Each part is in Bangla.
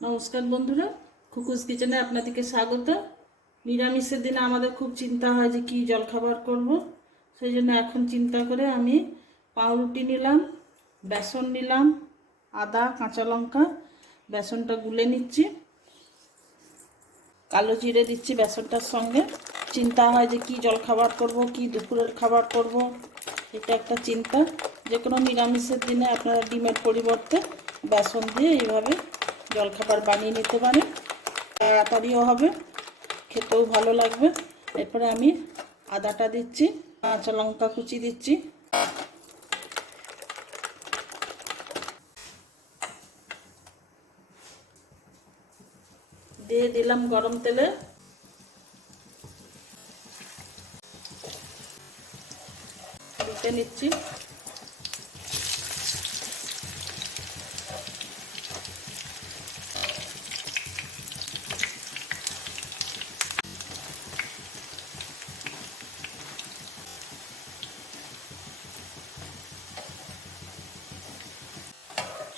নমস্কার বন্ধুরা খুকুস কিচেনে আপনাদেরকে স্বাগত। নিরামিষের দিনে আমাদের খুব চিন্তা হয় যে কী জলখাবার করব। সেই জন্য এখন চিন্তা করে আমি পাউরুটি নিলাম, বেসন নিলাম, আদা, কাঁচা লঙ্কা, বেসনটা গুলে নিচ্ছি। কালো জিরে দিচ্ছি বেসনটার সঙ্গে। চিন্তা হয় যে কি জলখাবার করব, কি দুপুরের খাবার করব, এটা একটা চিন্তা। যে কোনো নিরামিষের দিনে আপনারা ডিমের পরিবর্তে বেসন দিয়ে এইভাবে জলখাবার বানিয়ে নিতে পারেন তাড়াতাড়িও হবে, খেতেও ভালো লাগবে। এরপরে আমি আদাটা দিচ্ছি, কাঁচা লঙ্কা কুচি দিচ্ছি। দিয়ে দিলাম গরম তেলে। নিচ্ছি।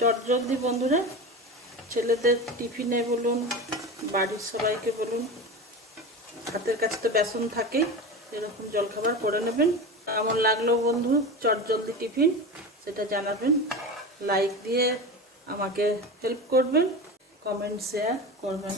চটজলদি বন্ধুরা, ছেলেদের টিফিনে বলুন, বাড়ির সবাইকে বলুন, হাতের কাছে তো বেসন থাকে এরকম জলখাবার করে নেবেন। কেমন লাগল বন্ধু চটজলদি টিফিন, সেটা জানাবেন। লাইক দিয়ে আমাকে হেল্প করবেন, কমেন্ট, শেয়ার করবেন।